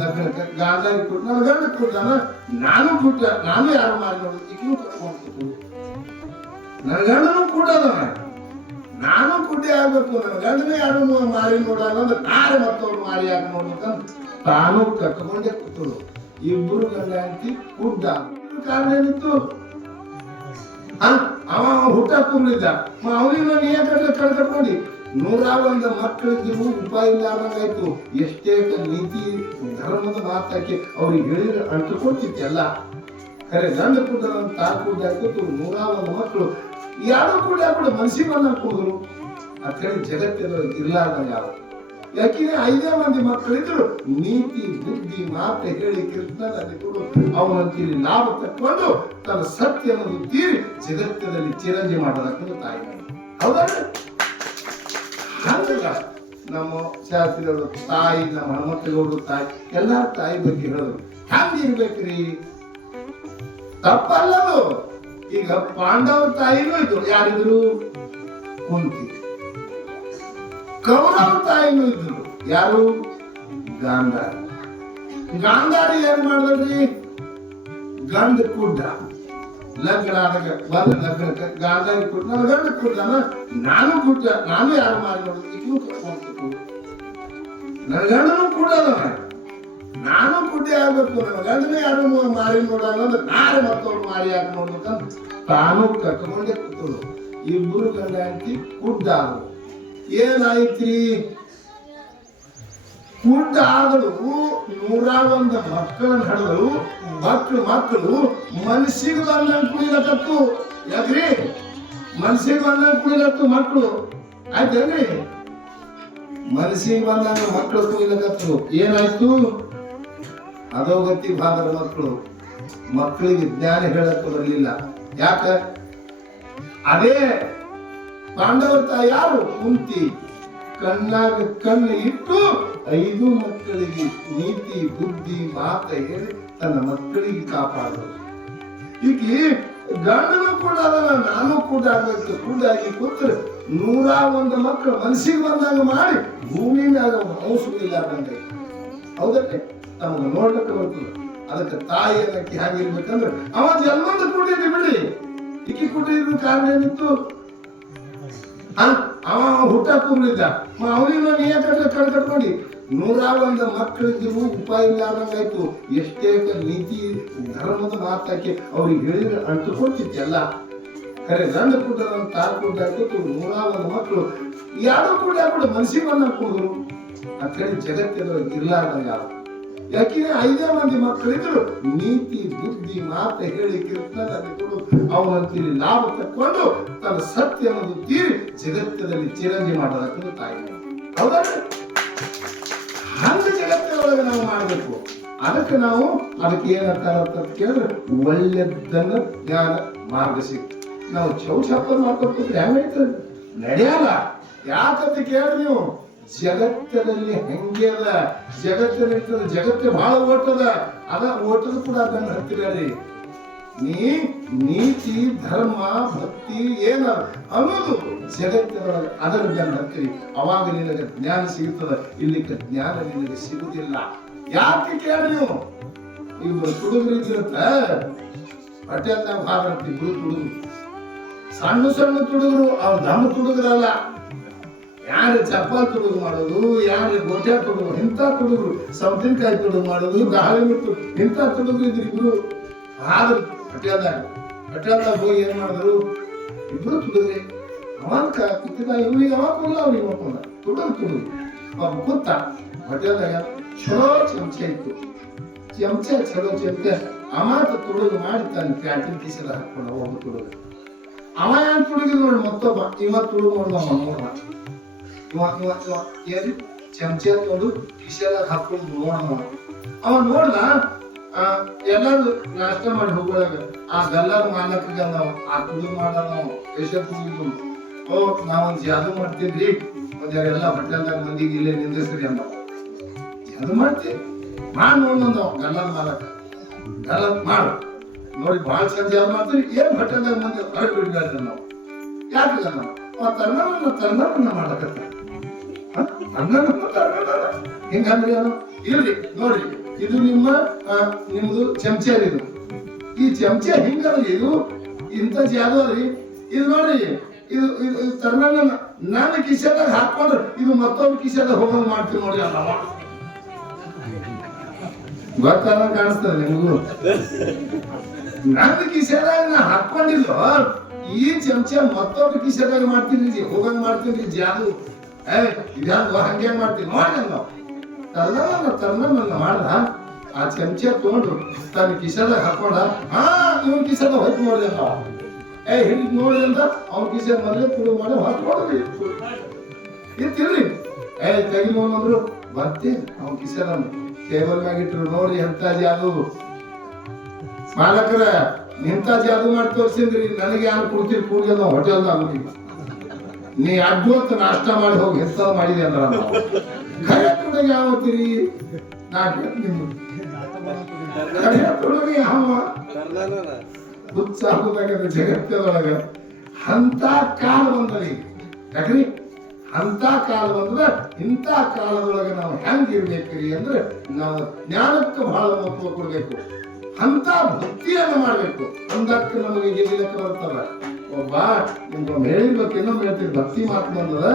ಲಗ್ನಕ್ಕೆ ಗಾಂಧಾರಿ ಕೊಟ್ಟು ನನ್ನ ಗಂಡ ಕೊಡ್ತಾನ, ನಾನು ಕೊಟ್ಟ, ನಾನು ಯಾರು ಮಾರಿ ನೋಡುದು ಈಗೂ ಕಟ್ಕೊಂಡು ನನ್ನ ಗಂಡನು ಕೊಡೋದ, ನಾನು ಕುಡ್ಡಿ ಆಗ್ಬೇಕು, ನನ್ನ ಗಂಡನೇ ಯಾರು ಮಾರಿ ನೋಡಲ್ಲ ಅಂದ್ರೆ ನಾಳೆ ಮತ್ತವ್ರು ಮಾರಿ ಯಾಕೆ ನೋಡ್ಬೇಕಂತ ತಾನು ಕಟ್ಕೊಂಡೇ ಕೂತಳು. ಇಬ್ಬರು ಗಂಡ ಹೆಂಡತಿ ಕುಡ್ಡ. ಕಾರಣ ಏನಿತ್ತು? ಅವ ಹುಟ್ಟ ಕುಂಡಿದ್ದ, ಅವನಿಗೆ ನೀ ಕಟ್ಕೊಂಡು 101 ಮಕ್ಕಳಿಗೂ ಉಪಾಯ ಇಲ್ಲಾರ್ದಂಗಾಯ್ತು. ಎಷ್ಟೇ ನೀತಿ ಧರ್ಮದ ಮಾತಾಕಿ ಅವ್ರಿಗೆ ಹೇಳಿದ್ರೆ ಅಂಟುಕೊಳ್ತಿತ್ತೆಲ್ಲ. ಖರೆ ಗಂಡ ಕುಡ್ದ ತಾ ಕುಡ್ಡ ಕೂತು 101 ಮಕ್ಕಳು ಯಾರು ಕೂಡ ಮನಸ್ಸಿಗೆ ಬಂದ ಕೂದ್ರು. ಆ ಕಡೆ ಜಗತ್ತಿನ ಇರ್ಲಾರ್ದಂಗ ಯಾವ ಯಾಕೆಂದ್ರೆ 5 ಮಂದಿ ಮಕ್ಕಳಿದ್ರು. ನೀತಿ ಬುದ್ಧಿ ಮಾತು ಹೇಳಿ ಕೃಷ್ಣನಲ್ಲಿ ಕೊಡು ಅವನಂತೀನಿ ಲಾಭ ತಕ್ಕೊಂಡು ತನ್ನ ಸತ್ಯವನ್ನು ತೀರಿ ಜಗತ್ತಿನಲ್ಲಿ ಚಿರಂಜೀವಿ ಮಾಡೋದಕ್ಕೆ ತಾಯಿ. ಹೌದಾ? ಹಂಗಲ್ಲ ನಮ್ಮ ಶಾಸ್ತ್ರಿಗಳು ತಾಯಿ, ನಮ್ಮ ಹನುಮಂತಗೌಡರು ತಾಯಿ, ಎಲ್ಲಾರ ತಾಯಿ ಬಗ್ಗೆ ಹೇಳಿದ್ರು. ಹಂಗಿರ್ಬೇಕ್ರಿ, ತಪ್ಪಲ್ಲದು. ಈಗ ಪಾಂಡವ ತಾಯಿನೂ ಇದ್ರು. ಯಾರಿದ್ರು? ಕುಂತಿ. ಕೌರವ ತಾಯಿನೂ ಇದ್ರು. ಯಾರು? ಗಾಂಧಾರಿ. ಗಾಂಧಾರಿ ಏನ್ ಮಾಡಿದ್ರಿ? ಗಂಡ ಕುಡ್ಡ. ಲಗ್ನ ಆದಾಗ ಬಂದ ಲಗ್ನಕ್ಕೆ ಗಾಂಧಾರಿ ಕೊಟ್ಟು ನನ್ನ ಗಂಡ ಕೊಡ್ತಾನ, ನಾನು ಕೊಟ್ಟ, ನಾನು ಯಾರು ಮಾರಿ ನೋಡುದು ಈಗೂ ಕಟ್ಕೊಂಡು ನನ್ನ ಗಂಡನು ಕೊಡೋದ, ನಾನು ಕುಡ್ಡಿ ಆಗ್ಬೇಕು, ನನ್ನ ಗಂಡನೇ ಯಾರು ಮಾರಿ ನೋಡಲ್ಲ ಅಂದ್ರೆ ನಾಳೆ ಮತ್ತವ್ರು ಮಾರಿ ಯಾಕೆ ನೋಡ್ಬೇಕಂತ ತಾನು ಕಟ್ಕೊಂಡೇ ಕೂತಳು. ಇಬ್ಬರು ಗಂಡ ಹೆಂಡತಿ ಕುಡ್ಡ. ಏನಾಯ್ತ್ರಿ? ಕುಡ್ಡ ಆದಳು. 101 ಮಕ್ಕಳನ್ನ ಹಡೆದಳು. ಮಕ್ಕಳು ಮನಸ್ಸಿಗೆ ಬಂದಂಗೆ ಕುಡಿಲಕತ್ತು. ಯಾಕ್ರಿ? ಮನಸ್ಸಿಗೆ ಬಂದಂಗೆ ಕುಡಿಲತ್ತು ಮಕ್ಕಳು. ಆಯ್ತೇನ್ರಿ? ಮನಸ್ಸಿಗೆ ಬಂದಂಗ ಮಕ್ಕಳು ಕುಡಿಲಕತ್ತು. ಏನಾಯ್ತು? ಅಧೋಗತಿ ಭಾಗದ ಮಕ್ಕಳು. ಮಕ್ಕಳಿಗೆ ಜ್ಞಾನ ಹೇಳಕ್ಕೆ ಬರಲಿಲ್ಲ. ಯಾಕ? ಅದೇ ಪಾಂಡವರ ತಾಯಿ ಯಾರು? ಕುಂತಿ. ಕಣ್ಣಾಗ ಕಣ್ಣು ಇಟ್ಟು 5 ಮಕ್ಕಳಿಗೆ ನೀತಿ ಬುದ್ಧಿ ಮಾತ ಹೇಳಿ ತನ್ನ ಮಕ್ಕಳಿಗೆ ಕಾಪಾಡೋದು. ಈಗ ಗಂಡನು ಕೂಡ ಅದನ್ನ ನಾನು ಕೂಡ ಆಗ್ಬೇಕು. ಕೂಡಾಗಿ ಕೂತ್ರೆ 101 ಮಕ್ಕಳು ಮನಸ್ಸಿಗೆ ಬಂದಾಗ ಮಾಡಿ ಭೂಮಿ ಮ್ಯಾಗ ಔಷಧಿಲ್ಲ ಬಂದ್ರೆ. ಹೌದಲ್ರಿ? ನಮ್ಗೆ ನೋಡ್ಲಿಕ್ಕೆ ಬರ್ತದೆ. ಅದಕ್ಕೆ ತಾಯಿ ಅನ್ನಕ್ಕೆ ಹೇಗಿರ್ಬೇಕಂದ್ರೆ ಅವ ಜನ್ಮದ ಕುಡಿದ್ರಿ ಬಿಡಿ. ಇಕ್ಕಿ ಕುಡಿದ್ರು ಕಾರಣ ಏನಿತ್ತು? ಅವ ಹುಟ್ಟ ಕುಂಡಿದ್ದ, ಅವನಿಗೆ ನೀ ಕಟ್ಕೊಂಡು 101 ಮಕ್ಕಳಿಗೂ ಉಪಾಯ ಇಲ್ಲಾರ್ದಂಗಾಯ್ತು. ಎಷ್ಟೇ ನೀತಿ ಧರ್ಮದ ಮಾತಾಕಿ ಅವ್ರಿಗೆ ಹೇಳಿದ್ರೆ ಅಂಟುಕೊಳ್ತಿತ್ತೆಲ್ಲ. ಖರೆ ಗಂಡ ಕುಡ್ದ ತಾ ಕುಡ್ಡ ಕೂತು 101 ಮಕ್ಕಳು ಯಾರು ಕೂಡ ಮನಸ್ಸಿಗೆ ಬಂದ ಕೂದ್ರು. ಆ ಕಡೆ ಜಗತ್ತಿನ ಇರ್ಲಾರ್ದಂಗ ಯಾವ ಯಾಕೆಂದ್ರೆ 5 ಮಂದಿ ಮಕ್ಕಳಿದ್ರು. ನೀತಿ ಬುದ್ಧಿ ಮಾತು ಹೇಳಿ ಕೃಷ್ಣನಲ್ಲಿ ಕೊಡು ಅವನಂತೀನಿ ಲಾಭ ತಕ್ಕೊಂಡು ತನ್ನ ಸತ್ಯವನ್ನು ತೀರಿ ಜಗತ್ತಿನಲ್ಲಿ ಚಿರಂಜೀವಿ ಮಾಡೋದಕ್ಕೆ ತಾಯಿ. ಹೌದಾ? ಹಂಗ ಜಗತ್ತಿನೊಳಗೆ ನಾವು ಮಾಡಬೇಕು. ಅದಕ್ಕೆ ಏನಂತ ಕೇಳಿದ್ರೆ ಒಳ್ಳೆದನ್ನ ಜ್ಞಾನ ಮಾರ್ಗ ಸಿಕ್ತು. ನಾವು ಚೌಚಾಪ ಮಾಡ್ಕೊಡ್ತೀವಿ ಹೆಂಗೈತದೆ? ನಡೆಯಲ್ಲ. ಯಾಕಂತ ಕೇಳಿ ನೀವು ಜಗತ್ತಿನಲ್ಲಿ ಹೆಂಗೆ ಅದ? ಜಗತ್ತಿನ ಜಗತ್ತು ಬಹಳ ಓಟದ. ಅದ ಓಟದ ಕೂಡ ಅದನ್ನ ಹತ್ತಿರಲಿ. ನೀತಿ ಧರ್ಮ ಭಕ್ತಿ ಏನ ಅನ್ನೋದು ಜಗತ್ತಿನೊಳಗೆ ಅದರ ಜನ ಹತ್ತಿರಿ. ಅವಾಗ ನಿನಗೆ ಜ್ಞಾನ ಸಿಗುತ್ತದೆ. ಇಲ್ಲಿ ಜ್ಞಾನ ನಿನಗೆ ಸಿಗುವುದಿಲ್ಲ. ಯಾಕೆ ಕೇಳಿ ನೀವು? ಇಬ್ಬರು ತುಡುಗರು ಇದ್ದಿರತ್ತ ಪಟೇಲ್ನಾಗ ಭಾರತ. ಇಬ್ರು ತುಡುಗರು, ಸಣ್ಣ ಸಣ್ಣ ತುಡುಗರು. ಅವ್ರು ದಮ್ಮ ತುಡುಗರಲ್ಲ. ಯಾರು ಚಪ್ಪಾಲ್ ತುಡುಗು ಮಾಡೋದು, ಯಾರು ಗೊಟ್ಟೆ ತುಡುಗು, ಇಂಥ ತುಡುಗರು. ಸೌತಿನಕಾಯಿ ತುಡುಗು ಮಾಡೋದು, ಗಾಳಿ ಮಿಟ್ಟು, ಇಂಥ ತುಡುಗರು ಇದ್ರು ಇಬ್ರು. ಆದ್ರು ಪಟೇಲ್ದಾಗ ಹೋಗಿ ಏನ್ ಮಾಡಿದ್ರು? ಇಬ್ರು ತುಡುಗ್ರಿ. ಅವಾಗ ಕೂತಿದ್ದ. ಇವ್ರಿಗೆ ಅವಾಗ ಕೊಲ್ಲ, ಅವ್ರಿಗೆ ಮಕ್ಕೊಂಡ. ತುಡುಗು ಒಬ್ಬ ಕೂತ ಪಟೇಲ್ದಾಗ ಚಲೋ ಚಮಚೆ ಇತ್ತು. ಚಲೋ ಚಮಚೆ ಅಮಾತ ತುಡುಗು ಮಾಡಿ ತನ್ನ ಪ್ಯಾಂಟಿನ ಕಿಸೆದ ಹಾಕೊಂಡ ಒಬ್ಬ ತುಡುಗ. ಅವ ಏನ್ ತುಡುಗಿದ್ ನೋಡಿ ಮತ್ತೊಬ್ಬ ಇವತ್ತು ತುಡುಗು ನೋಡ್ದ. ಏರಿ ಚಮಚೆ ತೊಡು ಕಿಸೆದಾಗ ಹಾಕೊಂಡು ನೋಡ. ಅವ ನೋಡ್ದ. ಎಲ್ಲರೂ ನಾಷ್ಟ ಮಾಡಿ ಹೋಗುವಾಗ ಆ ಗಲ್ಲದ ಮಾಲಕರಿಗೆ ಅಂದವ, ಆ ತುಡುಗು ಮಾಡಲ್ಲ ತುಡುಗಿದ್ರು. ನಾವೊಂದ್ ಜಾದು ಮಾಡ್ತಿದ್ರಿ, ಎಲ್ಲ ಹೋಟೆಲ್ದಾಗ ಮಂದಿಗೆ ಇಲ್ಲೇ ನಿಂದಿಸ್ರಿ ಅಂದ. ಜಾದು ಮಾಡ್ತೀವಿ ಮಾಡಿ ನೋಡಂದವ ಗಲ್ಲದ ಮಾಲಕ. ಗಲ್ಲದ ಮಾಡು ನೋಡಿ ಬಹಳ ಸಂಜೆ ಜಾದು ಮಾಡ್ತೀವಿ. ಏನ್ ಹೋಟೆಲ್ದಾಗ ಮಂದಿ ಹೊರಗೆ ಬಿಡ್ಬೇಡ್ರಿ ನಾವು. ಯಾಕಿಲ್ಲ ನಾವು ತನ್ನ ಮಾಡಕತ್ತ ಹಿಂಗಂದ್ರಿ. ಇಲ್ರಿ ನೋಡ್ರಿ ಇದು ನಿಮ್ದು ಚಮಚ ಇದು. ಈ ಚಮಚ ಹಿಂಗಲ್ಲ, ಇದು ಇಂಥ ಜಾದು ಅದ್ರಿ. ಇದು ನೋಡ್ರಿ, ಇದು ನನ್ನ ಕಿಶೆದಾಗ ಹಾಕೊಂಡ್ರೆ ಇದು ಮತ್ತೊಬ್ಬ ಕಿಶೆದಾಗ ಹೋಗಂಗ್ ಮಾಡ್ತೀವಿ ನೋಡ್ರಿ. ಅಲ್ಲವ ಗೊತ್ತಾಗ ಕಾಣಿಸ್ತದೆ ನಿಮಗೂ. ನನ್ನ ಕಿಶೆದಾಗ ನಾ ಹಾಕೊಂಡಿಲ್ಲ, ಈ ಚಮಚ ಮತ್ತೊಬ್ಬ ಕಿಶೆದಾಗ ಮಾಡ್ತೀನಿ, ಹೋಗಂಗ್ ಮಾಡ್ತೀನಿ ಜಾದು. ಇದ್ಯಾವ ಹಂಗೆ ಮಾಡ್ತೀನಿ ನೋಡಿ. ನಾವು ತನ್ನ ಮಾಡ್ದ ಆ ಚಮಚ ತಗೊಂಡು ತನ್ನ ಕಿಶೆದಾಗ ಹಾಕೊಂಡ, ಇವನ್ ಕಿಶೆದಾಗ ಹೊತ್ತು ನೋಡಿದೆ ನಾವು. ಹಿಡಿದು ನೋಡಿ ಅಂತ ಅವ್ನ ಕಿಶೆ ಮೊದಲೇ ತುಳು ಮಾಡಿ ಹೊತ್ತು ನೋಡ್ರಿ ಇರ್ತಿರ್ಲಿ. ತೆಗಿ ನೋಡಂದ್ರು ಬರ್ತಿ ಅವ್ನ ಕಿಶೆದ ಟೇಬಲ್ ಮ್ಯಾಗ ಇಟ್ರು. ನೋಡ್ರಿ ಎಂತ ಜಾದು ಮಾಲಕರ, ಇಂಥ ಜಾದು ಮಾಡಿ ತೋರ್ಸಿದ್ರಿ. ನನಗೆ ಯಾರು ಕೊಡ್ತೀರಿ ಕೂಡಿದ ಹೋಟೆಲ್ದಾಗ ನೀ ಅಡ್ವತ್ತು ನಾಷ್ಟ ಮಾಡಿ ಹೋಗಿ ಹೆಸರು ಮಾಡಿದೆ ಅಂದ್ರ ಖರೆ ತುಳಿಗೆ ಯಾವತ್ತೀರಿ? ನಾ ನಿಮ್ಗೆ ಖರೆ ತುಳಿಗೆ ಯಾವ ಉತ್ಸಾಹದಾಗ ಜಗತ್ತದೊಳಗ ಅಂತ ಕಾಲ ಬಂದರಿ. ಯಾಕ್ರಿ ಅಂತ ಕಾಲ ಬಂದ್ರೆ ಇಂಥ ಕಾಲದೊಳಗೆ ನಾವು ಹೆಂಗಿರ್ಬೇಕ್ರಿ ಅಂದ್ರೆ ನಾವು ಜ್ಞಾನಕ್ಕೆ ಬಹಳ ಮಹತ್ವ ಕೊಡ್ಬೇಕು, ಅಂತ ಭಕ್ತಿಯನ್ನ ಮಾಡ್ಬೇಕು. ಅಂದಕ್ಕೆ ನಮಗೆ ಗೆಲ್ಲಕ್ಕೆ ಬರ್ತಾರ. ಒಬ್ಬ ನಿಮ್ಗೆ ಹೇಳಿರ್ಬೇಕು, ಇನ್ನೊಮ್ಮೆ ಹೇಳ್ತೀರಿ ಭಕ್ತಿ ಮಾತು ಬಂದದ.